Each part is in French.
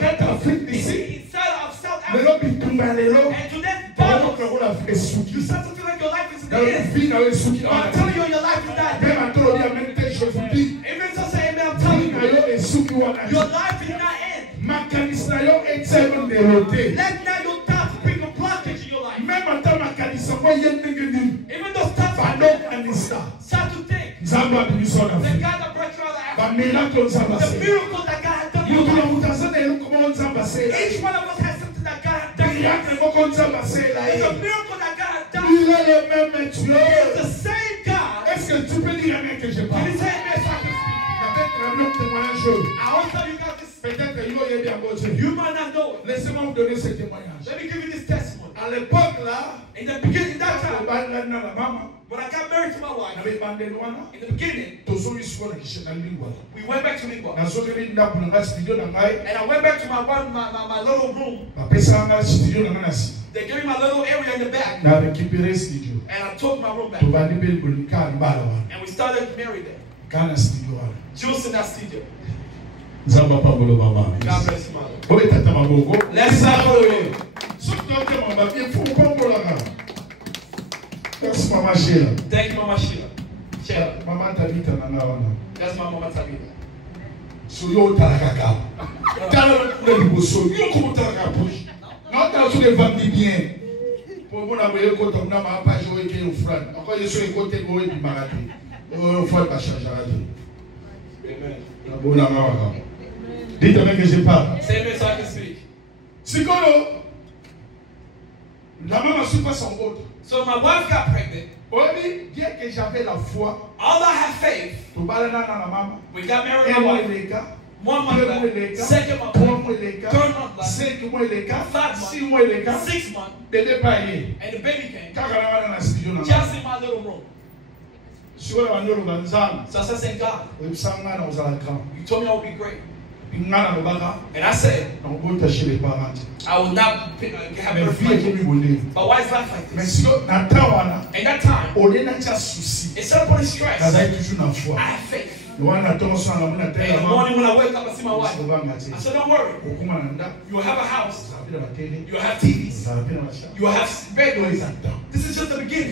kati Afrique d'ici. Inside of South Le Africa. lobby tumba lelo. And to that Balo battle, kwa Afrique suki. you start to feel like your life is in the Na end. vie na we suki. I'm telling you, your life is not Même there. à trop bien même tel je vous dis. Even so say amen, I'm telling Na you, yo esuki wana. your life is not end. Makanisi na yo etelo nerote. Let not your thoughts bring a blockage in your life. Même ata makanisi mo yendenge ni. Even those thoughts Bado kanisa. start to think. Nzambe abimiso na The vie. God that brought you out of Africa. Ba miracle nzambe The ase. miracle that God has done in your Mutu na life. mutazana elo komo nzambe ase. Each one of us has something that God has done. Miracle moko nzambe ase la It's a ye. miracle that God has done. Il est le même It's Dieu. the same God. Est-ce que tu peux dire amen que je parle? Can you say amen so I can speak? Peut-être un autre témoignage. I want to tell you guys this. Peut-être il y a bien beau. You might not know it. Laissez-moi vous donner ce témoignage. Let me give you this testimony. À l'époque là, In the beginning, that time, maman, when I got married to my wife, avec Bandelwana, in the beginning, tozoi soit na kishena lingwa. we went back to Lingua. Na soki ni ndapu na studio na ngai, And I went back to my little room. bapesa nga studio na nasi. They gave me my little area in the back. Na récupérer studio. And I took my room back. Tobandi bel bulika mbala wana. And we started married there. Kana studio wana. Just in that studio. Nzamba pa bolo mama. God bless you, mother. Oye tata maboko. Let's follow you. Soki toke mama, il faut pas mbola nga. Merci mama Sheila. Thank you, Mama Sheila. Sheila. Mama tabita na nga wana. That's my Mama Tabitha. So yo talaka. Tala le liboso. Yo ko talaka push. Na ta so le vandi bien. Pour mon aboye ko to na ma page o eke o fran. Encore yeso e côté go e bi marati. O faut pas changer radio. Amen. La bonne amara. Dites-moi que je parle. Say amen so I can speak. Sikolo. La maman suit pas son autre. So my wife got pregnant. Oui, bien que j'avais la foi. All I have faith. Tu parles na na maman. We got married. Et My moi wife. les gars. 1 month left. Second month Trois left. mois les gars. Third month left. 5 mois les gars. 5 months. 6 mois les gars. 6 months. Bébé payé. And the baby came. Kakala na studio na. Just in my little room. Sio na ndolo banzana. So I said, thank God. Websanga na uzala grand. You told me I would be great. Ngana no baka. And I said, Na ubota chez les parents. I will not have Mais birth vie control. qui mi bolé. My wife's life like Mais this. sio na tawana. And that time, Au lieu na souci. instead of putting stress, Kaza toujours na foi. I have faith. Wana tonso na muna And in tela the morning when I wake up, I see my wife. mama. I said, don't worry. Okuma na nda. You will have a house. Zapira batele. You will have TVs. Zapira masha. You will have bedrooms. This is just the beginning.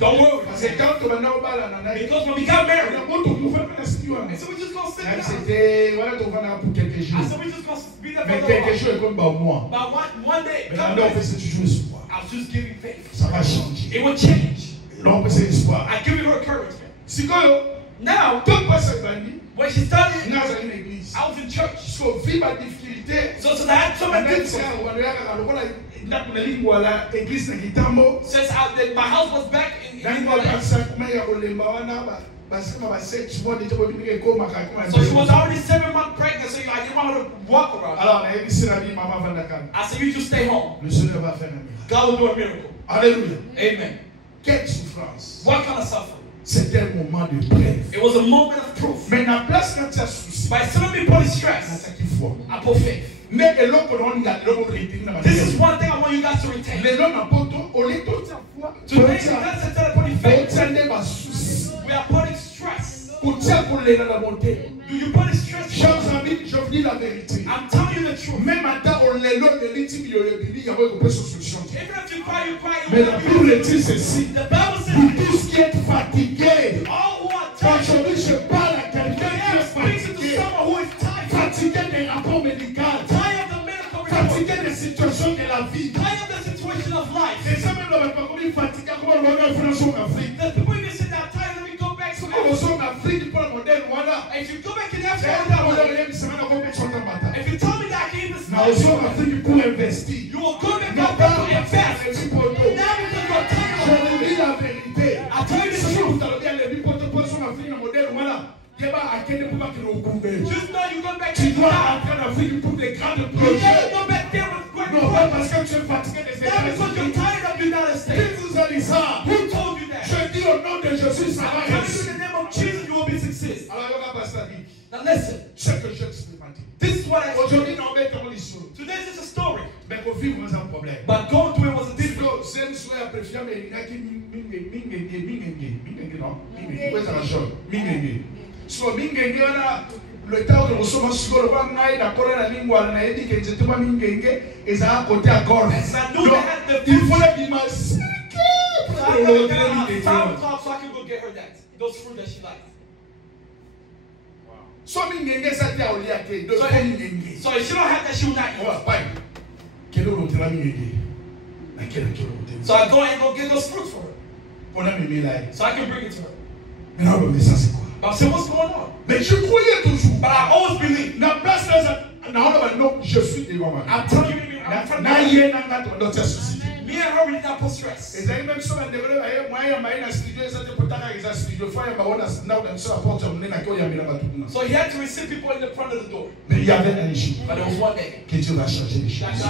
Don't worry. Parce que quand tu vas na bala na na. Because when we got married, I I said, we're just going to sit down. C'était voilà tu vas pour quelques jours. I said, we're just going to be there for Mais a little quelque while. chose est comme bah moi. But one day, Mais là on fait c'est toujours espoir. I was just giving faith. Ça va changer. It would change. Là on fait c'est espoir. I give her encouragement. Sikoyo. Now, Tout passe bandi. when she started, Ngaza une église. I was in church. So vive la difficulté. So I had so many Maintenant difficulties. c'est on regarde lokola na lingua la église na kitambo. Since my house was back in Lingua pasa kuma ya kolemba wana ba. Basema ba 7 mois déjà pour que koma kakuma. so she was already 7 months pregnant, so I didn't want her to walk around. Alors na église na dit maman va dakar. I said, you just stay home. Le Seigneur va faire un miracle. God will do a miracle. Alléluia. Amen. Quelle souffrance. What kind of suffering? C'était un moment de preuve. It was a moment of proof. Mais na place quand tu as souci. By some of me putting Na stress, ça qui faut. I put faith. Mais eloko non nga eloko retenir na. This is one thing I want you guys to retain. Les gens na poto au lieu de ta foi. Today, that's instead of putting faith, Otende ba souci. we are putting stress. Kutia kulela na monter. Do you put stress? Chers amis, je vous dis la vérité. I'm telling you the truth. Même à on les lots de l'intime il y a une solution. Even if you cry, you cry. Mais la Bible dit ceci. The Bible says, Vous tous qui êtes fatigués. all who are tired, Aujourd'hui, je parle à quelqu'un qui est speaks to fatigué. someone who is tired. Fatigué des rapports médicaux. Tired of the medical report. Fatigué des situations de la vie. Tired of the situation of life. Et ça même ne va pas comme fatigué comme on va faire en Afrique. The people you sit down tired, let me go back to En Afrique, pour le modèle, voilà. If you go back in C'est Africa, un modèle qui sera encore plus en bataille. if you tell me that I can even Na ozo Afrique pour investir. you will go back Non up pas to invest. invest. Now because you're tired Je of vous dis la vérité. I'll tell you the Si truth. vous allez bien les bipotes pour son Afrique, le modèle, voilà. Il y a à quel point qu'il nous couvre. Just know you go back Tu to dois God. entrer en Afrique pour des grands You projets. gotta go back there with great Non pas projects. parce que tu es fatigué des Not because you're États-Unis. tired of the United States. Qui vous a dit ça? Who told you that? Je dis au nom de Jésus, ça va I'm telling you réussir. in the name of Jesus, you will be success. Alors, il y aura pas ça dit. Now listen, Ce que j'ai expérimenté. this is what I Aujourd'hui, nous mettons l'histoire. Today is just a story, Mais pour vivre, c'est un problème. but going through it was a Dites different. que c'est une soirée appréciée, mais il y a qui mingenge, non? Mingenge, quoi ça va changer? Mingenge. So, mingenge, voilà. le temps de recevoir ce que le roi n'a la colère la langue, on a dit que j'étais pas mingenge et ça a côté à gorge. Il faut la dimanche. So I gotta get her 5 o'clock so I can go get her that. Those fruit that she likes. So mingenge ça t'a au lia que de mingenge. So if she don't have that, she will not eat. Oh, bye. Quel autre la mingenge? So I go and go get those fruits for her. On a mis là. So I can bring it to her. Mais non, mais ça c'est quoi? But I said, what's going on? Mais je croyais toujours. But I always believe. Na place là, non, je suis devant moi. I'm telling you, I'm from na yé na ngato dans ta société. Me and her, we did not put stress. Et même si on développe moyen na studio ça te potaka za studio fa ya baona na dans sur la porte on na ko ya mina batu. So he had to receive people in the front of the door. Mais il y avait un jour. But there was one day. Que Dieu va changer les choses.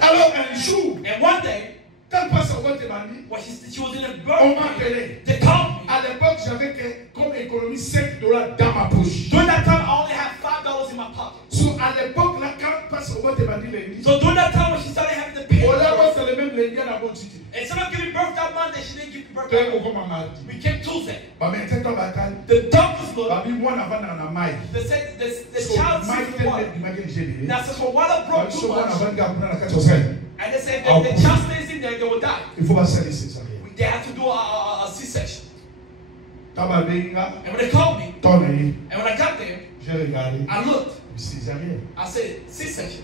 Alors un jour, and one day, quand passe au côté mani, when she was in a on m'a appelé. They called me. À l'époque, j'avais comme économie $5 dans ma poche. During that time, I only had $5 in my pocket. So à l'époque, là, quand passe au côté mani lundi. So during that time when she started having to pay. On l'a pas le même lundi à la bonne cité. Instead of giving birth that Monday, she didn't give birth that Monday. We came Tuesday. The doctors looked. They said the child is in water. Now, since the water broke too much, and they said if the child stays in there, they will die. They had to do a C-section. And when they called me, and when I got there, I looked. I said C-section.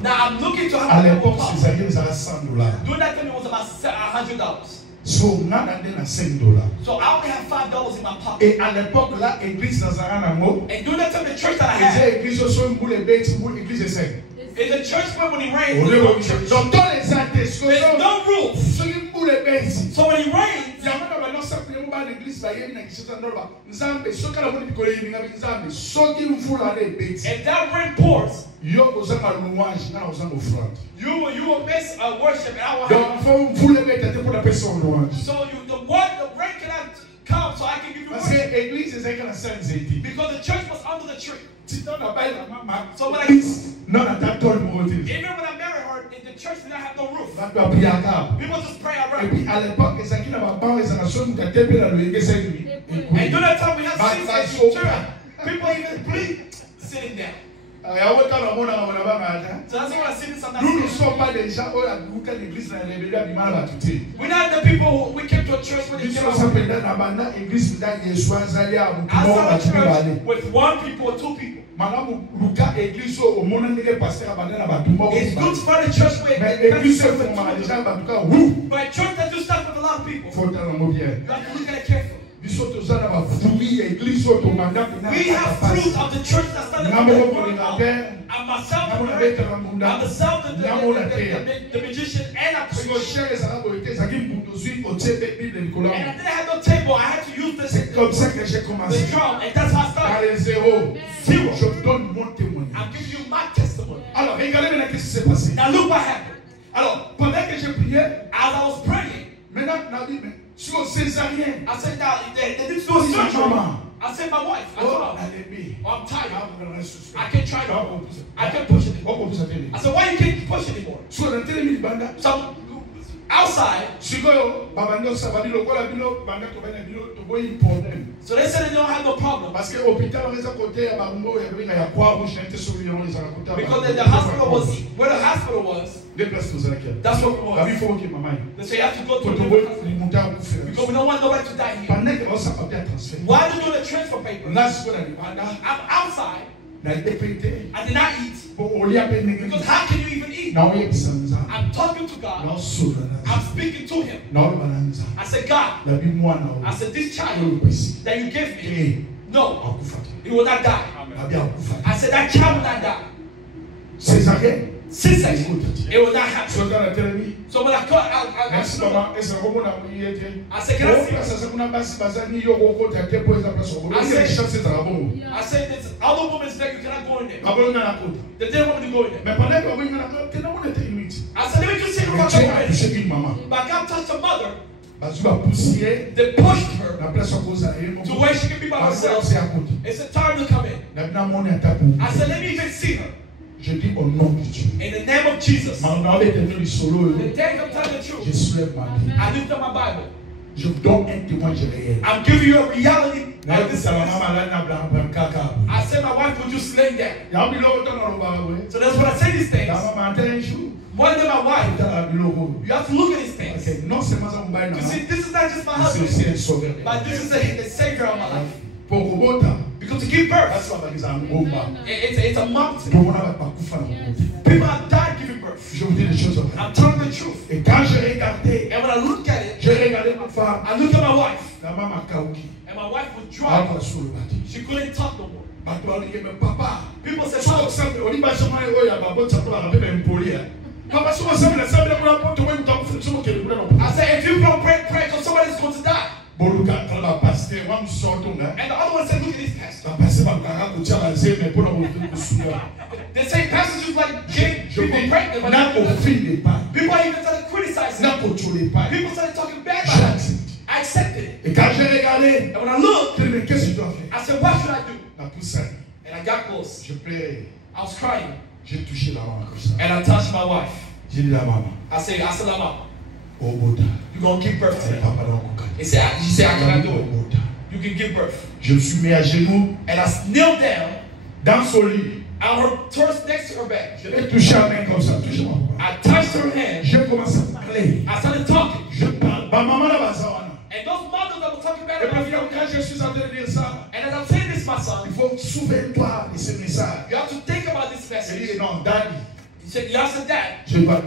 Now I'm looking to have a cost. During that time, it was about $100. So I only have $5 in my pocket. Et à l'époque là, église dans un mot. And during that time, the church that I had. Église sur une boule église est saine. In the church when it rains, there's no roof. So when it rains, if that rain pours, you will miss worship and I will have. So the rain cannot come so I can give you worship. Because the church was under the tree. So when even when I married her, in the church did not have no roof. People just pray around. And during that time we had seats in church. People even bleed sitting down. So that's why I sit sometimes. We're not the people who we came to a church when they came out. I saw a church with 1 people or 2 people. It's good for the church with but a church that just starts with a lot of people. You have to look at it carefully. We have fruit of the church that started I'm myself, the magician, and I preach. And I didn't have no table. I had to use this drum, and that's how I started. 0. I'm giving you my testimony. Now look what happened. As I was praying, I said, now, they didn't do a surgery. I said, my wife, I told her, I'm tired. I can't try no more. I can't push it anymore. I said, why you can't push anymore? So, outside, so they said they don't have no problem. Because the hospital was, where the hospital was, that's what it was. They say you have to go to a different hospital. Because we don't want nobody to die here. Why do you do the transfer paper? I'm outside. I did not eat. Because how can you even eat? I'm talking to God. I'm speaking to Him. I said, God, I said, this child that you gave me, no, he will not die. I said, that child will not die. C-section, it will not happen. So when I cut out, I said, can I see? I said, there's other women's there, you cannot go in there. The dead woman to go in there. I said, let me just see if I can go in. But God touched her mother. They pushed her to where she can be by herself. It's a time to come in. I said, let me even see her. In the name of Jesus. The day I'm telling the truth. I lift up my Bible. I'm giving you a reality I said, my wife would just lay down. So that's what I say these things. One day my wife, you have to look at these things. You see, this is not just my husband, but this is the savior of my life. Because to give birth, it's a mountain. People have died giving birth. I'm telling the truth. And when I look at it, I look at my wife. And my wife was dry. She couldn't talk no more. People said, I said, if you don't pray, so somebody's going to die. And the other one said, look at this pastor. They say pastors just like getting people pregnant. People are even started criticizing. People started talking bad about it. I accepted it. And when I looked, I said, what should I do? And I got close. I was crying. And I touched my wife. I said, la mama. You're going to give birth to me. She said, I cannot do it. You can give birth. Je me suis mis à genoux. And I knelt down. Dans son lit. And her towards next to her back. Je l'ai touché à main comme ça. I touched her hand. Je commence à parler. I started talking. Je parle. Maman la bazawana. And those mothers that were talking bad Et about puis me. quand je suis en train de dire ça. And as I'm saying this, my son. Il faut souviens-toi de ce message. You have to think about this Je message. dis non, Daddy. He said, you answered that. Je dois.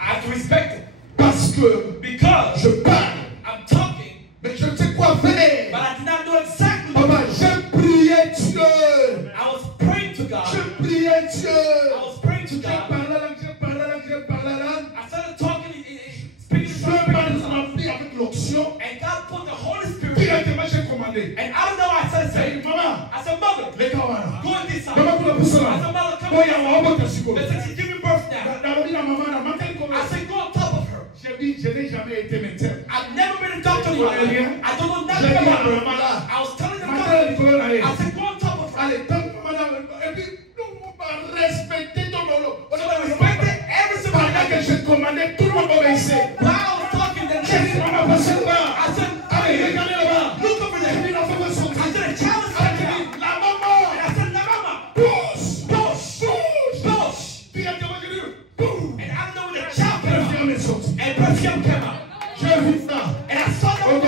I have to respect it. Parce que because je parle. I'm talking. Mais je ne sais quoi faire. But I did not know exactly. Papa, je priais Dieu. I was praying to God. Je priais Dieu. I was praying to God. Je parlais la langue. I started talking in speaking in Je parlais avec l'onction. And God put the Holy Spirit. Directement, j'ai commandé. And I don't know why I started saying, Maman. I said, Mother, Les kawana. go in this side. Maman, I said, Mother, come on in. this side. They said, she's giving birth now. I said, go on top of her. Je n'ai jamais été médecin. I've never been a doctor in my life. I don't know nothing about her. I was telling the doctor. I said, go on top of her. Allez, et puis, nous respecter ton rôle. So I respected every single Pendant que je commandais, tout le monde obéissait. While I was talking, then I said, allez, regardez là-bas. look over there. I said, a child is coming out. La maman. And I said, la mama. Push. And I don't know when the child came out. And Perfume came out. J'ai vu ça. And I saw them.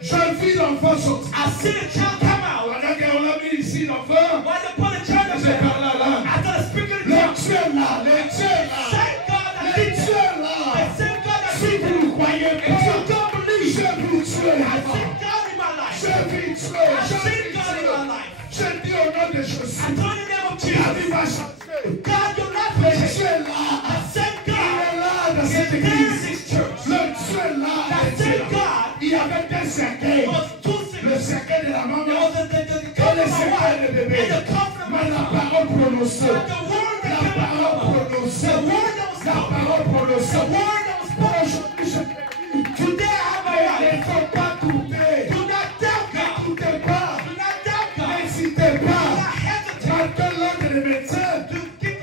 Je vis l'enfant sortir. I see the child come out. Pendant qu'on l'a mis ici, l'enfant. Why they put the child up there? I started speaking in tongues. Thank God that Le Dieu là. Thank God that Si vous ne croyez if pas, you don't believe, je vous tue. I see God in my life. Je vis I Dieu. see God in my life. Je dis au nom de Jésus. I told you the name of La vie Jesus. va changer. God, you're not Le finished. Dieu là. I said Il est God là dans cette is there in église. this church. Le Dieu là. I said God Il y avait des cercueils. was two Le sinners. cercueil de la maman. There was the Et cover le of my cercueil wife de bébé. and the cover of my Mais la son. parole prononcée. But the word that La came out parole of my mouth, prononcée. the word that was La spoken, parole prononcée. the word that was spoken. Aujourd'hui, je te dis. Today I have my Il wife. ne faut pas douter. Do not doubt God. N'écoutez pas. Do not doubt God. N'hésitez Do pas. not hesitate. Malgré l'ordre des médecins, Do give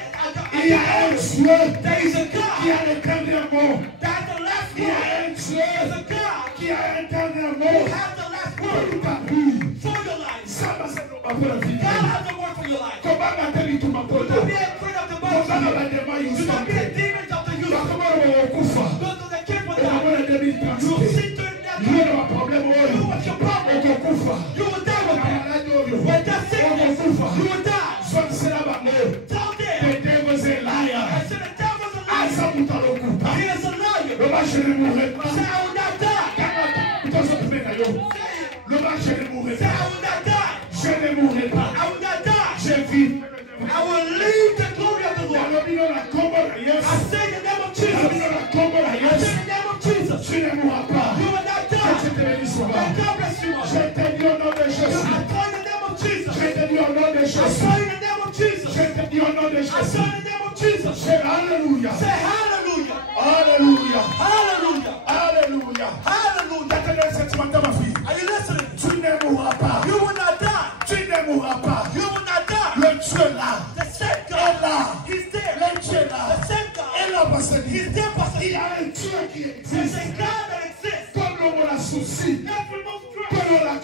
il y a un Dieu There is a qui God a le dernier mot. that has the last Il y a word. un Dieu There is a God qui a un dernier who mot. has the last Pour word ta vie. for your life. Ça va se faire pour la vie. God has a word for your life. Comment m'appelle tout ma Do photo? not be afraid of the Comment body. m'appelle des mailles Do not be a demon of the youth. Comment on kufa? Go to the king for Et comment that. on a des You transité? sit to it Je now. n'ai pas problème. You what's your problem? On kufa. You will die with that. When When that sickness, you will die. Son sera battu. Tell The them. devil's a I liar. said the devil's a Ah, ça liar. vous t'en occupe. He is a liar. Le marché ne mourrait pas. Say I will not die. Putain, ça peut mettre à l'eau. Say it. Le marché ne mourrait Say I pas. will not die. Je ne mourrai pas. I will not die. Je vis. I will leave the glory of the Lord. La combo de Yesu. I say the name of La Jesus. combo de I say Yesu. the name of Jesus. Tu ne mourras pas. You will not Que Dieu die. te bénisse, May papa. God bless you. Je te dis au nom de Jésus. I call in the name of Jesus. Je te dis au nom de I Jésus. call in the name of Jesus. Je te dis au nom de I Jésus. call in the name of Jesus. C'est Alléluia. Say hallelujah. Alléluia. Hallelujah. Alléluia. Hallelujah. Maintenant, cette matin, ma fille. Are you listening? Tu ne mourras pas. You will not die. Tu ne mourras pas. You will not die. Le Dieu là. The same est God. là. He's there. Le Dieu là. The same God. est là parce que He's there for il y a un Dieu qui There's existe. a God that exists. Comme l'on a souci. That removes Que stress. l'on la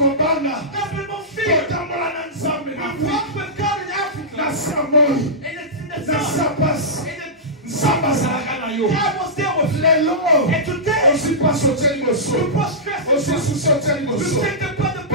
God was there with you. And today, you push stress and you take the blood of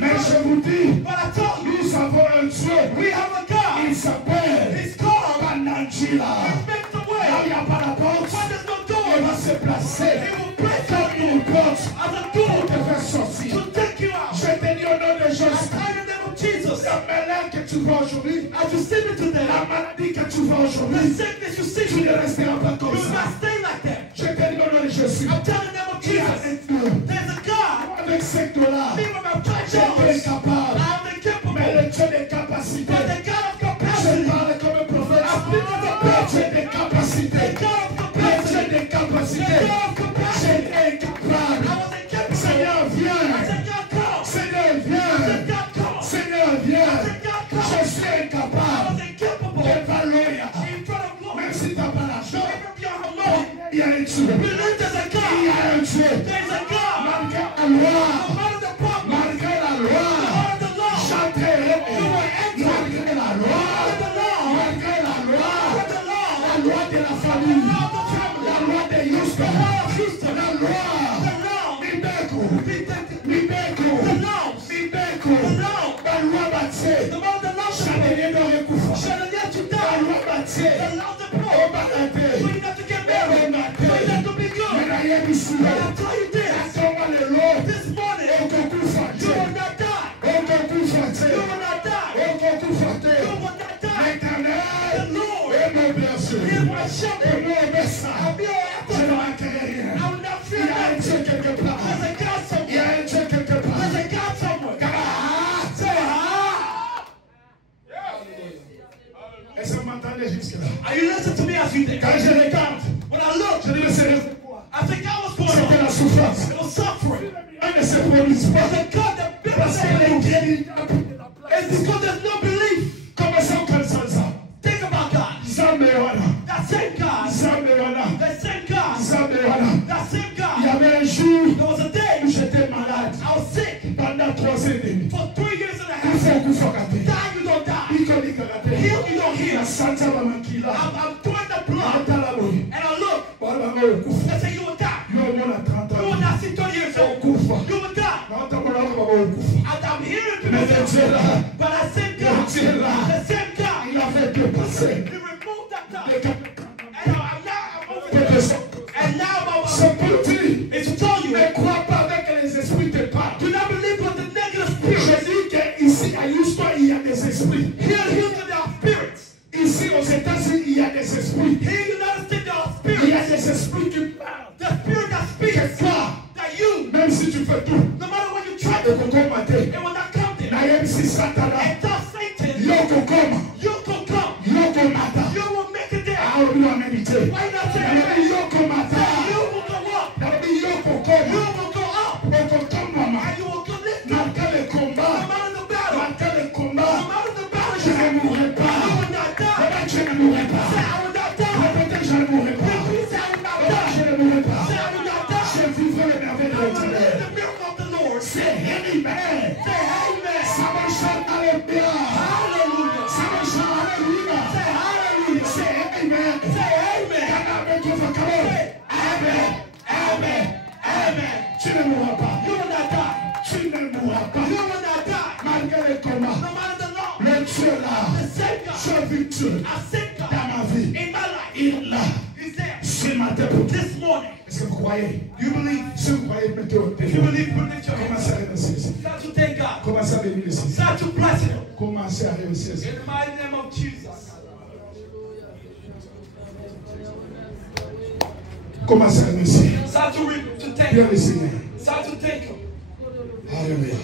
mais je vous dis, but I told you, nous avons un Dieu. we have a God. Il s'appelle He's called Bananjila. He makes the way. Là où il n'y a pas la porte, When there's no il door, va se placer He will place comme une porte as a pour door te faire sortir. to take you out. Je te dis au nom de I Jésus, tie the name of Jesus. la maladie que tu vois aujourd'hui, As you see me today, la maladie que tu vois the aujourd'hui, sickness you see tu me, ne resteras pas you comme will ça. not stay like that. Je te dis au nom de Jésus, I'm telling the name of il y a Jesus. un Dieu. There's a God. Avec $5, Me with my tu es $5, capable. I'm Mais incapable. le Dieu des capacités, But the God of je capacity, parle comme un prophète. I speak of the Le power. Dieu des capacités, The God of le Dieu capacity, des the capacités, God of capacity. j'étais I incapable. was incapable. Seigneur, I viens. said, God, come. Seigneur, I viens. said, God, come. Seigneur, I viens. said, God, come. Je suis I incapable. was incapable. Devant l'Oya. In front of glory. Même si tu n'as pas l'argent, Even if you're alone, il y a un Dieu. believe there's a Il y God. a un Dieu. There's a God. Malgré la No loi, matter the problem, malgré la no loi, matter the law, chanterai. You are Malgré la loi, the law, malgré la loi, the law, la loi de la famille, the law of the family, la loi de Houston, the law of Houston, la loi, the law, Mibeko, the Mibeko, laws, Mibeko, the law, la loi bâtie, the law of the law, Chandelier de Rekoufa, Chandelier to la die, loi bâtie, the law of the au poor, Banaté, so you have to get married, so you have to be good. mais la Yébissi, But I'll tell you this, Atoma le lot, this morning, au Kokoufa, you will not die, au Kokoufa, you will not die, au Kokoufa, you will not die. l'Éternel, The Lord est mon berger, is my et shepherd, mon berger, I'll be all je after ne manquerai rien. I will not Il fear y a un nothing. Dieu quelque part. There's a God Il y a somewhere. un Dieu quelque part. There's a God somewhere. Ah, Say, ah. est-ce que vous m'entendez jusque-là? Are you listening to me as you think? Quand je regarde, When I look, je dis, mais c'est I think God was going c'était on. la souffrance. It was suffering. Un de ces produits. There's a God that built Parce que les us. crédits, It's because there's no belief. comment ça on cancelle ça? Think about God. Zambewana, That same God. Zambewana, That same God. Zambewana. That same Il y God. avait un jour There was a où day j'étais malade I was sick pendant 3 ans et demi. for 3 years and a Il half. faut qu'on soit gâté. Die, you don't die. Il faut qu'on soit gâté. Heal, you don't La heal. Santa Mamakila. I'm doing the blood. Atalaboy. And I look. Voilà, on couvre. They say you will die. Yo, on a 30 You will ans. not see 30 years On old. couvre. You will die. Non, t'as pas l'air de on couvre. And I'm hearing Mais people le Dieu say, là, but I said God, Dieu là, the same God, il avait dépassé He removed that les time. And I'm over there. capacités. And now C'est pour dire, it's to tell you, ne crois pas avec les esprits te parlent. do not believe with the negative Je spirits. dis qu'ici à Houston, il y a des esprits. Here in Houston, there are spirits. Ici aux États-Unis, il y a des esprits. Here in the United States, there are Il y a spirits. des esprits qui parlent. The spirit that speaks, Toi, that you, même si tu fais tout, no matter what you try le to do, coco maté, it will not come there. n'ayez si Satana, And tell Satan, yo coco, you can come. yo comata, You will make it there. ah on doit méditer. Why not say that? Yo comata, You will go up. yo You coco, will go up. coco maman, And you will go lift up. malgré le No combat, matter the battle. malgré le No combat, matter the battle je you ne have. mourrai You pas. will not die. Comment je ne mourrai pas? Say, I will not die. Peut-être je ne mourrai pas. Please say, I will not Comment je die. ne mourrai pas? Say, I will not die. Je vivrai le merveille de I will live l'Éternel. the miracle of the Lord. C'est amen. Say, amen. Ça me chante alléluia. Hallelujah. Ça me chante alléluia. Say, hallelujah. C'est amen. Say, amen. Amen. Amen. Amen. Amen. Tu ne mourras pas. You will not die. Tu ne mourras pas. You will not die. Malgré les combats, No matter the law. le Dieu là, The same God. je vis Dieu I said God. dans ma vie. In my life. Il est là. He's there. Ce matin pour toi. This morning. Est-ce que vous croyez? You believe. Si vous croyez, mettez au If you believe, put it your hands. Commencez à remercier. Start to thank God. Commencez à bénir le Seigneur. Start to bless Him. Commencez à remercier. In the mighty name of Jesus. Commencez à remercier. Start to thank Bien Him. le Seigneur. Start to thank Him. Alléluia.